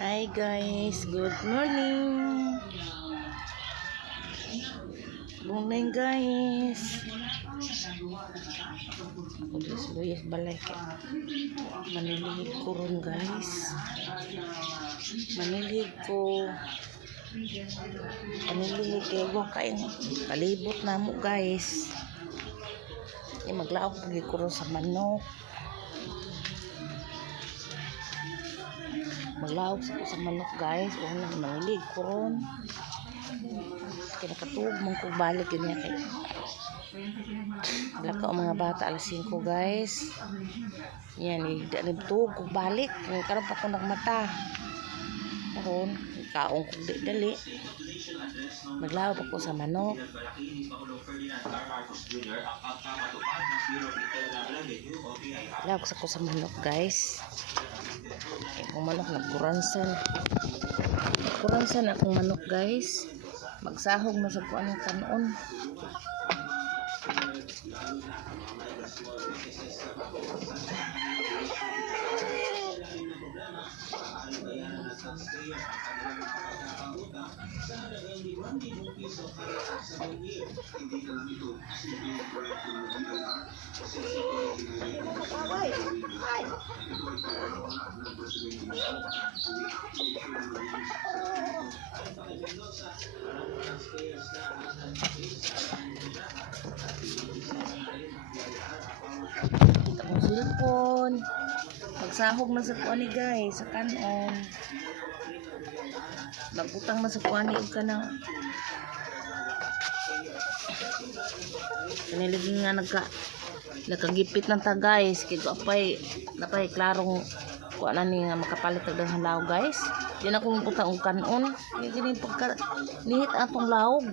Hi guys, good morning. Morning guys. Luyas balay ka. Manilihig ko ron guys. Manilihig ko. Manilihig ko kain. Kalibot na mo guys. Maglaog pagi ko ron sa manok. Maglaog sa manok guys. Unang manilihig ko ron. Kinakatuog mong ko balik yun niya kay wala ka o mga bata alas 5 guys. Yan nagtuog ko balik karon pa ko nagmata karon kaong ko dali maglaw pa ko sa manok. Maglaw ko sa manok guys. Kung manok nagkuransan akong manok guys. Magsahog na sa kuan ng kanon. Itong silpon magsahog na sa kuan ni guys sa kanon. Magbutang na sa kuan ni ka na kaniligin nga nagkagipit ng ta guys kaya napay klarong kuan na ni nga makapalit ng halaw guys. Yan akong butang og kanon kaya gini pagka nihit atong lawog.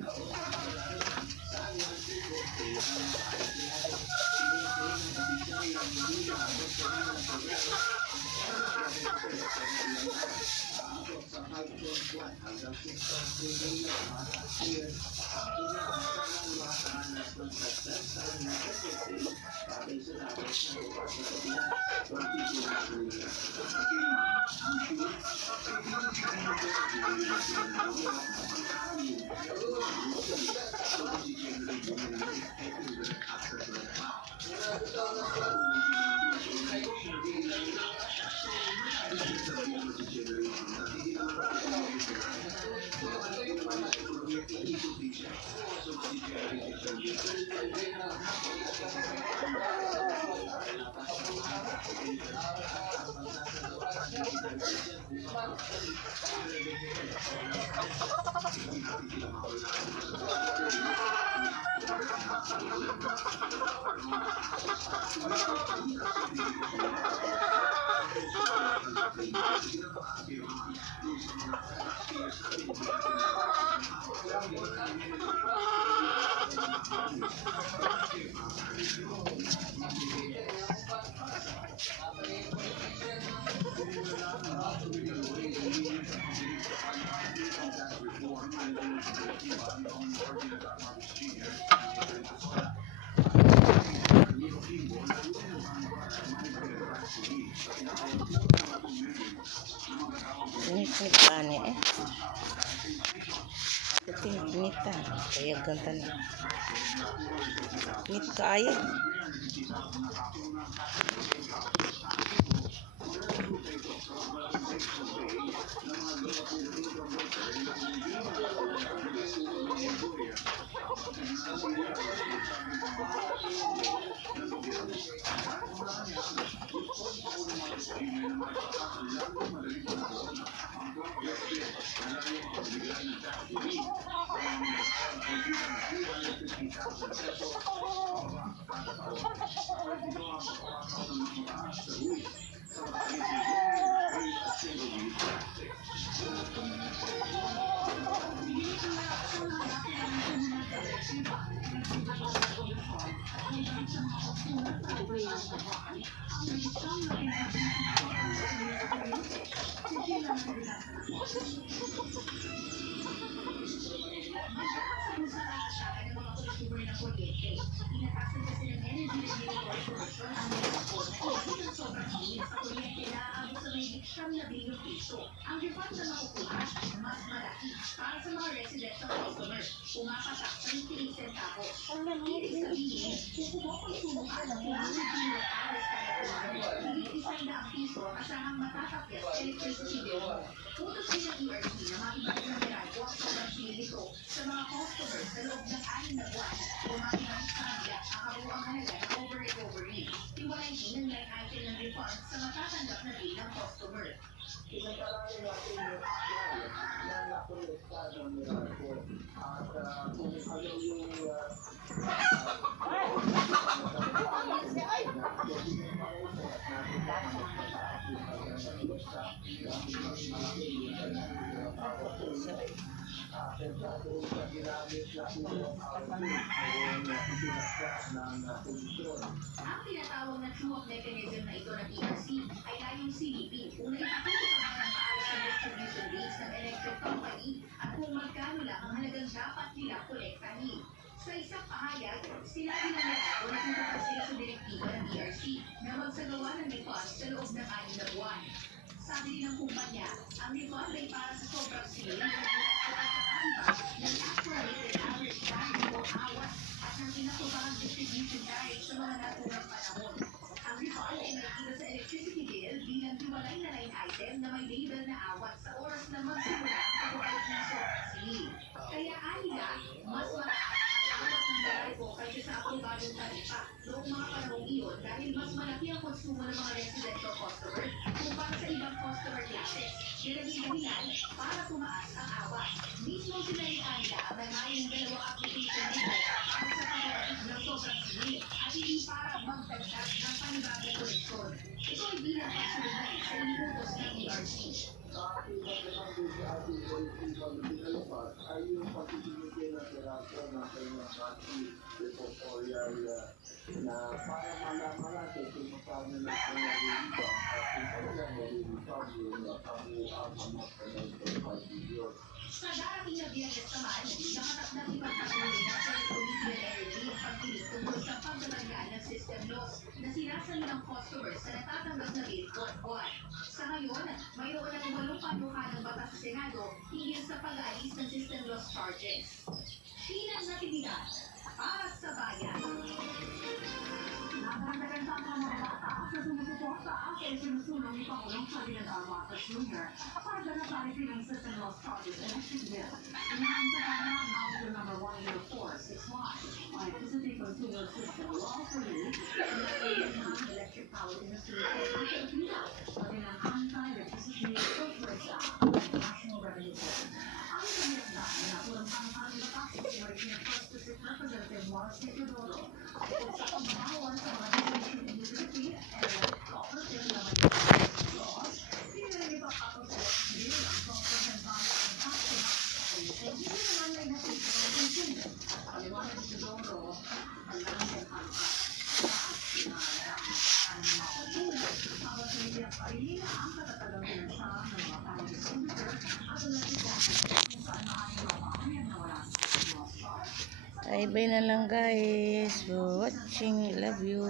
Ini paane kita kaya ganta na nit kaya Ang tinatawag na true-up mechanism na ito ng ERC ay layong silipin kung naipatutupan ng maayos ang distribution rates ng electric company at kung magkano lang ang halagang dapat nila kolektahin. Sa isang pahayag, sinabi ng Merado na tutupad sila sa direktiba ng ERC na magsagawa ng refund sa loob ng 6 na buwan. Sabi din ng kumpanya, ang refund ay para sa sobrang silip na bukas ng actual rated average value o awat at ng pinatupang distribution tariff sa mga naturang panahon. Ang refund ay nakikita sa electricity bill bilang hiwalay na line item na may label na awat sa oras na magsimula ang pag-uwalay ng sobrang silip. Kaya anila, mas mataas ang awat ng taripo kaysa sa aprobadong taripa noong mga panahong iyon dahil mas malaki ang konsumo ng mga residential customers kumpara sa ibang customer classes. Nilaging dahilan para tumaas ang awat. Mismo sinalihan nila ang nangayong dalawang application nila para sa pag-uwalay ng sobrang silip at hindi para magdagdag ng panibagong koleksyon. Ito ay bilang pagsulunay sa inutos ng ERC. Ay yung pagtitinigay na piraso ng kanyang reportorial na para malaman natin kung paano na ito nalilipang at kung talagang nalilipang yung kabuuan ng mga financial billion. Sa darating na Biyernes naman, nakatak na ipagpatuloy na sa Committee Energy ang pagpilit tungkol sa pagtatanggal ng system loss na sinasalo ng customers sa natatanggap na bill buwan-buwan. Sa ngayon, mayroon ng 8 panukalang batas sa Senado hinggil sa pag-aalis ng system loss charges. Sinang Natividad, para sa bayan. Nagdagdagan pa ang mga bata sa sumusuporta at sinusulong ni Pangulong Ferdinand R. Marcos Jr. para ganapari silang system loss charges electric bill. Inahan sa kanya ang House Bill No. 10461 by Pacific Consumer System Law for Relief and the Electric Power Industry Corporation pati ng Anti-Electricity Corporate Act ng National Revenue Board. Ang kanyang na naturang pangkalang batas si Marikina First District Representative Mars Teodoro at sa pagbabawan sa mga distribution utility and electric cooperative na may laws, pinilipang ako sa bill ang 12% value ng tax ay hindi naman ay nasito ng consumer. Paliwanag ni Teodoro, ang langit ang Bye-bye na lang guys for watching. Love you.